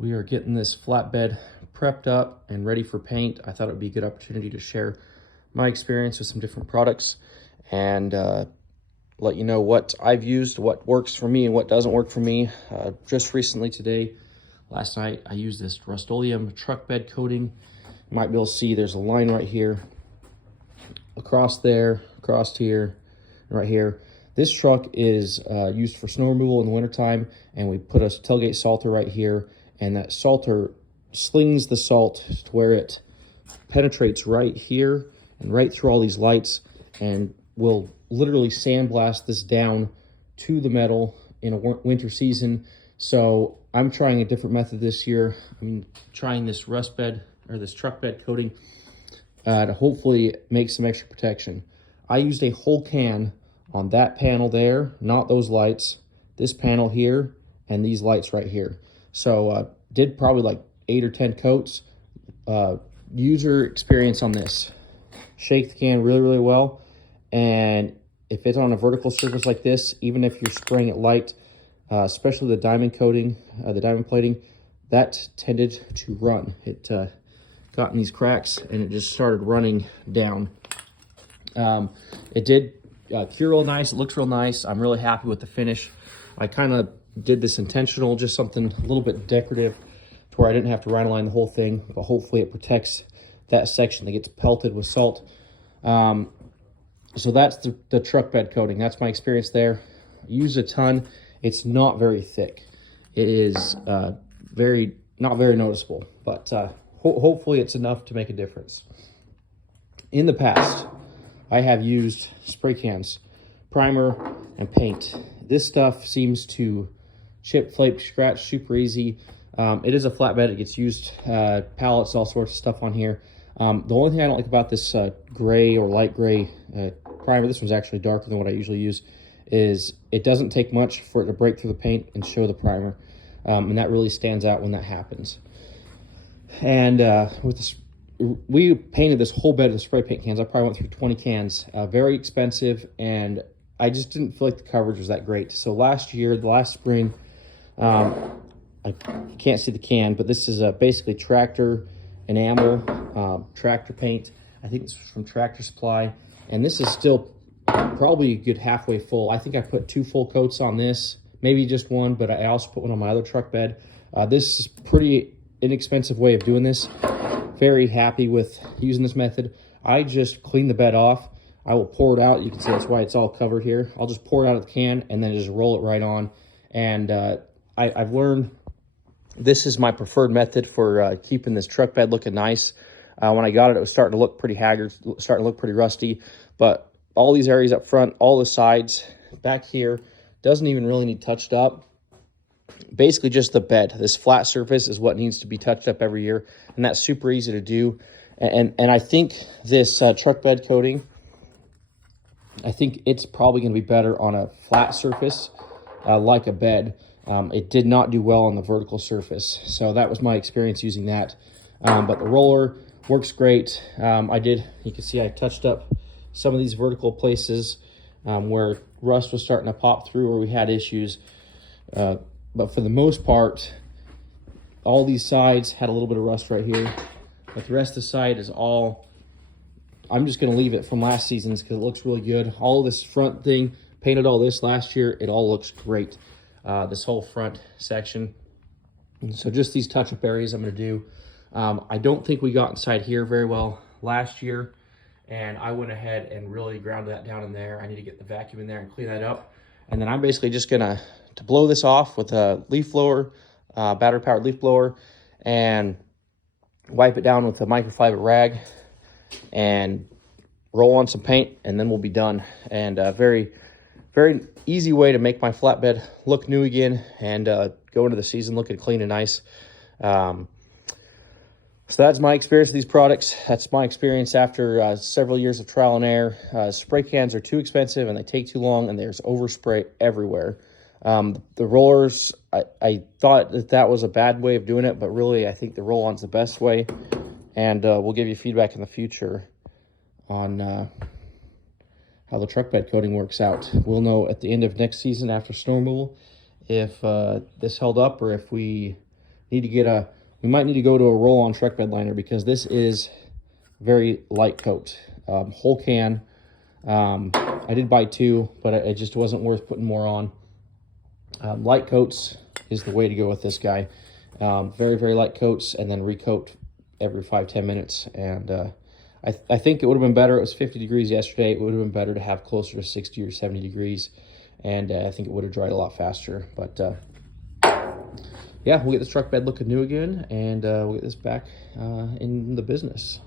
We are getting this flatbed prepped up and ready for paint. I thought it would be a good opportunity to share my experience with some different products and let you know what I've used, what works for me and what doesn't work for me. Just recently today, last night, I used this Rust-Oleum truck bed coating. You might be able to see there's a line right here, across there, across here, and right here. This truck is used for snow removal in the wintertime, and we put a tailgate salter right here, and that salter slings the salt to where it penetrates right here and right through all these lights, and will literally sandblast this down to the metal in a winter season. So I'm trying a different method this year. I'm trying this rust bed or this truck bed coating to hopefully make some extra protection. I used a whole can on that panel there, not those lights, this panel here, and these lights right here. So did probably like 8 or 10 coats. User experience on this: shake the can really well, and if it's on a vertical surface like this, even if you're spraying it light, especially the diamond coating, the diamond plating, that tended to run. It got in these cracks and it just started running down. It did cure real nice. It looks real nice. I'm really happy with the finish. I kind of did this intentional, just something a little bit decorative to where I didn't have to rhino-line the whole thing, but hopefully it protects that section that gets pelted with salt. So that's the truck bed coating. That's my experience there. I used a ton. It's not very thick. It is not very noticeable, but hopefully it's enough to make a difference. In the past, I have used spray cans, primer, and paint. This stuff seems to chip, flake, scratch super easy. It is a flatbed. It gets used, pallets, all sorts of stuff on here. The only thing I don't like about this gray or light gray primer, this one's actually darker than what I usually use, is it doesn't take much for it to break through the paint and show the primer. And that really stands out when that happens. And with this, we painted this whole bed of spray paint cans. I probably went through 20 cans. Very expensive, and I just didn't feel like the coverage was that great. So last spring, I can't see the can, but this is basically tractor enamel, tractor paint. I think it's from Tractor Supply, and this is still probably a good halfway full. I think I put 2 full coats on this, maybe just 1, but I also put one on my other truck bed. This is pretty inexpensive way of doing this. Very happy with using this method. I just clean the bed off. I will pour it out. You can see that's why it's all covered here. I'll just pour it out of the can and then just roll it right on. And I've learned this is my preferred method for keeping this truck bed looking nice. When I got it, it was starting to look pretty haggard, starting to look pretty rusty. But all these areas up front, all the sides, back here, doesn't even really need touched up. Basically just the bed. This flat surface is what needs to be touched up every year, and that's super easy to do. And I think this truck bed coating, I think it's probably going to be better on a flat surface like a bed. It did not do well on the vertical surface, so that was my experience using that. But the roller works great. You can see I touched up some of these vertical places where rust was starting to pop through, or we had issues. But for the most part, all these sides had a little bit of rust right here. But the rest of the side is all, I'm just going to leave it from last season's because it looks really good. All of this front thing, painted all this last year, it all looks great. This whole front section. And so just these touch-up areas I'm going to do. I don't think we got inside here very well last year, and I went ahead and really ground that down in there. I need to get the vacuum in there and clean that up. And then I'm basically just going to blow this off with a leaf blower, battery-powered leaf blower, and wipe it down with a microfiber rag and roll on some paint, and then we'll be done. And very easy way to make my flatbed look new again and go into the season looking clean and nice. So that's my experience with these products. That's my experience after several years of trial and error. Spray cans are too expensive and they take too long, and there's overspray everywhere. The rollers, I thought that was a bad way of doing it, but really I think the roll-on's the best way. And we'll give you feedback in the future on how the truck bed coating works out. We'll know at the end of next season after snow removal if this held up or if we we might need to go to a roll-on truck bed liner, because this is very light coat. Whole can. I did buy 2, but it just wasn't worth putting more on. Light coats is the way to go with this guy. Very, very light coats, and then recoat every 5-10 minutes. And I think it would have been better. It was 50 degrees yesterday. It would have been better to have closer to 60 or 70 degrees. And I think it would have dried a lot faster. But yeah, we'll get this truck bed looking new again, and we'll get this back in the business.